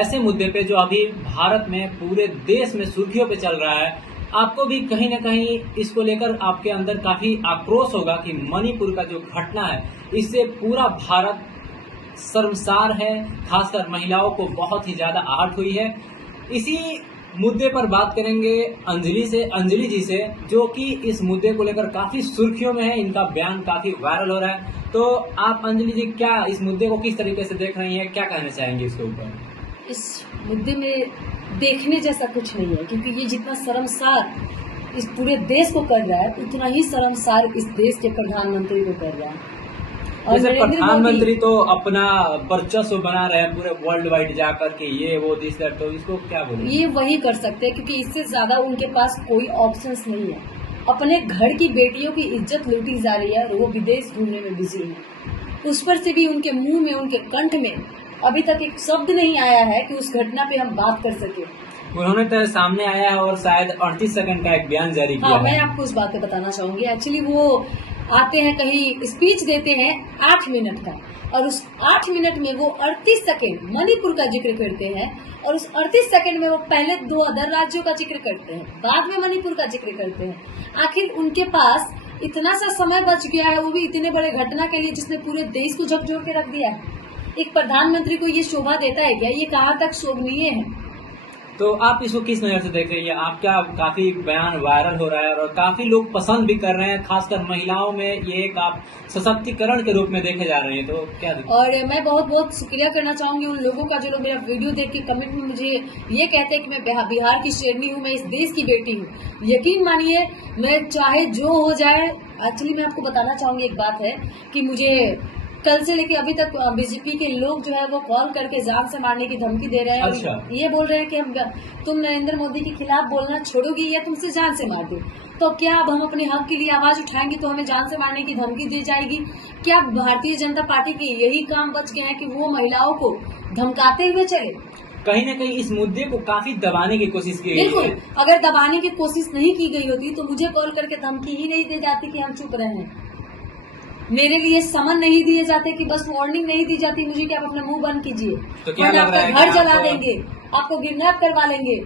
ऐसे मुद्दे पे जो अभी भारत में पूरे देश में सुर्खियों पे चल रहा है। आपको भी कहीं ना कहीं इसको लेकर आपके अंदर काफी आक्रोश होगा कि मणिपुर का जो घटना है इससे पूरा भारत शर्मसार है, खासकर महिलाओं को बहुत ही ज्यादा आहट हुई है। इसी मुद्दे पर बात करेंगे अंजलि जी से, जो कि इस मुद्दे को लेकर काफी सुर्खियों में है। इनका बयान काफी वायरल हो रहा है। तो आप अंजलि जी क्या इस मुद्दे को किस तरीके से देख रही हैं, क्या कहना चाहेंगे इसके ऊपर? इस मुद्दे में देखने जैसा कुछ नहीं है, क्योंकि ये जितना शर्मसार इस पूरे देश को कर रहा है उतना ही शर्मसार इस देश के प्रधानमंत्री को कर रहा है। जैसे प्रधानमंत्री तो अपना वर्चस्व बना रहे हैं पूरे वर्ल्ड वाइड जाकर के, ये वो दिस दैट, तो इसको क्या बोलेंगे? ये वही कर सकते हैं, क्योंकि इससे ज्यादा उनके पास कोई ऑप्शंस नहीं है। अपने घर की बेटियों की इज्जत लूटी जा रही है और वो विदेश घूमने में बिजी है। उस पर से भी उनके मुंह में, उनके कंठ में अभी तक एक शब्द नहीं आया है कि उस घटना पे हम बात कर सके। उन्होंने तो सामने आया है और शायद 38 सेकंड का एक बयान जारी किया है। मैं आपको उस बात पे बताना चाहूंगी। एक्चुअली वो आते हैं, कहीं स्पीच देते हैं 8 मिनट का, और उस 8 मिनट में वो 38 सेकंड मणिपुर का जिक्र करते हैं, और उस 38 सेकंड में वो पहले 2 अदर राज्यों का जिक्र करते हैं, बाद में मणिपुर का जिक्र करते हैं। आखिर उनके पास इतना सा समय बच गया है, वो भी इतने बड़े घटना के लिए जिसने पूरे देश को झकझोर के रख दिया है। एक प्रधानमंत्री को ये शोभा देता है क्या? ये कहाँ तक शोभनीय है? तो आप इसको किस नजर से देख रही है? आपका काफी बयान वायरल हो रहा है और काफी लोग पसंद भी कर रहे हैं, खासकर महिलाओं में ये एक आप सशक्तिकरण के रूप में देखे जा रहे हैं, तो क्या देखिए? और मैं बहुत बहुत शुक्रिया करना चाहूंगी उन लोगों का जो लोग मेरा वीडियो देख के कमेंट में मुझे ये कहते हैं कि मैं बिहार की शेरनी हूँ, मैं इस देश की बेटी हूँ। यकीन मानिए, मैं चाहे जो हो जाए। एक्चुअली मैं आपको बताना चाहूंगी, एक बात है कि मुझे कल से लेके अभी तक बीजेपी के लोग जो है वो कॉल करके जान से मारने की धमकी दे रहे हैं। अच्छा। ये बोल रहे हैं कि तुम नरेंद्र मोदी के खिलाफ बोलना छोड़ोगी या तुमसे जान से मार दो। तो क्या अब हम अपने हक के लिए आवाज उठाएंगे तो हमें जान से मारने की धमकी दी जाएगी? क्या भारतीय जनता पार्टी के यही काम बच गए हैं कि वो महिलाओं को धमकाते हुए चले? कहीं न कहीं इस मुद्दे को काफी दबाने की कोशिश की गई है। बिल्कुल, अगर दबाने की कोशिश नहीं की गई होती तो मुझे कॉल करके धमकी ही नहीं दी जाती कि हम चुप रहे। मेरे लिए समन नहीं दिए जाते, कि बस वार्निंग नहीं दी जाती मुझे कि आप अपना मुंह बंद कीजिए, तो क्या लग रहा है घर जला देंगे, आपको किडनैप करवा लेंगे।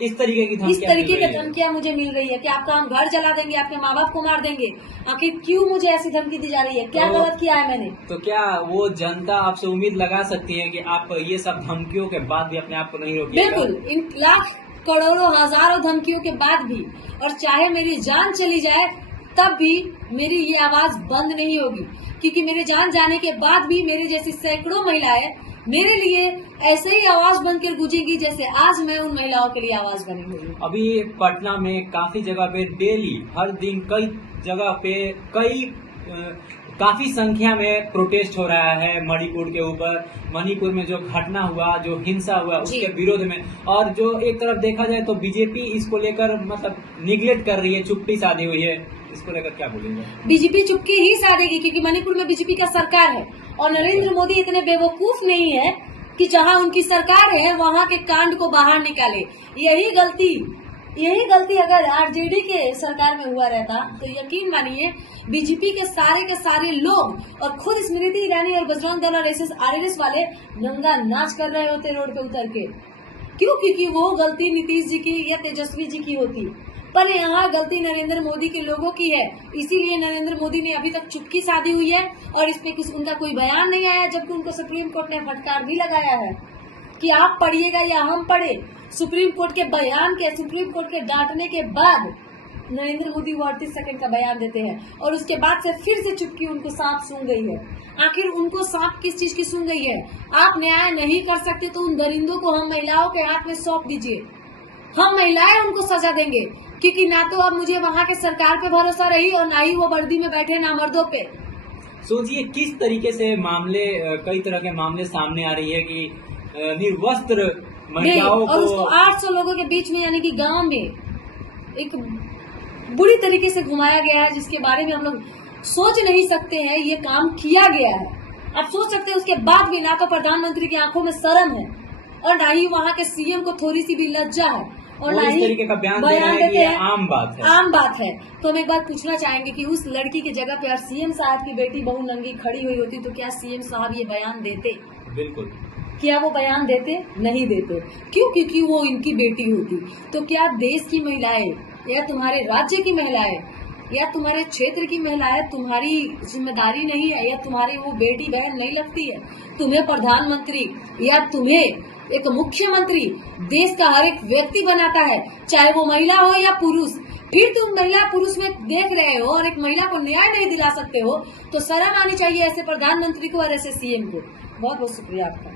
इस तरीके की धमकियां मुझे मिल रही है कि आपका हम घर जला देंगे, आपके माँ बाप को मार देंगे। आखिर क्यों मुझे ऐसी धमकी दी जा रही है? क्या गलत किया है मैंने? तो क्या वो जनता आपसे उम्मीद लगा सकती है कि आप ये सब धमकियों के बाद भी अपने आप को नहीं रोकिएगा? बिल्कुल, इन लाख करोड़ों हजारों धमकियों के बाद भी, और चाहे मेरी जान चली जाए तब भी मेरी ये आवाज बंद नहीं होगी, क्योंकि मेरे जान जाने के बाद भी मेरे जैसी सैकड़ों महिलाएं मेरे लिए ऐसे ही आवाज बनकर गूंजेगी जैसे आज मैं उन महिलाओं के लिए आवाज बनी हुई हूँ। अभी पटना में काफी जगह पे डेली हर दिन कई जगह पे काफी संख्या में प्रोटेस्ट हो रहा है मणिपुर के ऊपर। मणिपुर में जो घटना हुआ, जो हिंसा हुआ, उसके विरोध में, और जो एक तरफ देखा जाए तो बीजेपी इसको लेकर मतलब निगलेक्ट कर रही है, चुप्पी साधी हुई है। इसको लेकर क्या बोलेंगे? बीजेपी चुपके ही साधेगी, क्योंकि मणिपुर में बीजेपी का सरकार है और नरेंद्र मोदी इतने बेवकूफ नहीं है कि जहां उनकी सरकार है वहां के कांड को बाहर निकाले। यही गलती अगर आरजेडी के सरकार में हुआ रहता तो यकीन मानिए बीजेपी के सारे लोग और खुद स्मृति ईरानी और बजरंग दल और आरएसएस वाले नंगा नाच कर रहे होते रोड पे उतर के। क्यों? क्योंकि वो गलती नीतीश जी की या तेजस्वी जी की होती, पर यहाँ गलती नरेंद्र मोदी के लोगों की है। इसीलिए नरेंद्र मोदी ने अभी तक चुप्पी साधी हुई है और इस पे उनका कोई बयान नहीं आया, जबकि उनको सुप्रीम कोर्ट ने फटकार भी लगाया है कि आप पढ़िएगा या हम पढ़े। सुप्रीम कोर्ट के बयान के, सुप्रीम कोर्ट के डांटने के बाद नरेंद्र मोदी 38 सेकंड का बयान देते हैं और उसके बाद से फिर से चुप्पी उनको सांप सूंघ गई है। आखिर उनको सांप किस चीज की सूंघ गई है? आप न्याय नहीं कर सकते तो उन दरिंदों को हम महिलाओं के हाथ में सौंप दीजिए, हम महिलाएं उनको सजा देंगे, क्योंकि ना तो अब मुझे वहाँ के सरकार पे भरोसा रही और ना ही वो वर्दी में बैठे नामर्दों पे। सोचिए किस तरीके से मामले, कई तरह के मामले सामने आ रही है कि निर्वस्त्र महिलाओं और उसको 800 लोगों के बीच में, यानी कि गांव में एक बुरी तरीके से घुमाया गया है, जिसके बारे में हम लोग सोच नहीं सकते हैं। ये काम किया गया है, आप सोच सकते हैं। उसके बाद भी ना तो प्रधानमंत्री की आंखों में शर्म है और ना ही वहाँ के सीएम को थोड़ी सी भी लज्जा है, और ना ही तरीके का बयान देते हैं। आम बात है। तो हम एक बात पूछना चाहेंगे कि उस लड़की की जगह पे सीएम साहब की बेटी बहू नंगी खड़ी हुई होती तो क्या सीएम साहब ये बयान देते? बिल्कुल। क्या वो बयान देते? नहीं देते। क्यों? क्योंकि वो इनकी बेटी होती। तो क्या देश की महिलाएं या तुम्हारे राज्य की महिलाएं या तुम्हारे क्षेत्र की महिलाएं तुम्हारी जिम्मेदारी नहीं है, या तुम्हारी वो बेटी बहन नहीं लगती है? तुम्हें प्रधानमंत्री या तुम्हें एक मुख्यमंत्री देश का हर एक व्यक्ति बनाता है, चाहे वो महिला हो या पुरुष। फिर तुम महिला पुरुष में देख रहे हो और एक महिला को न्याय नहीं दिला सकते हो, तो शर्म आनी चाहिए ऐसे प्रधानमंत्री को और ऐसे सीएम को। बहुत बहुत शुक्रिया आपका।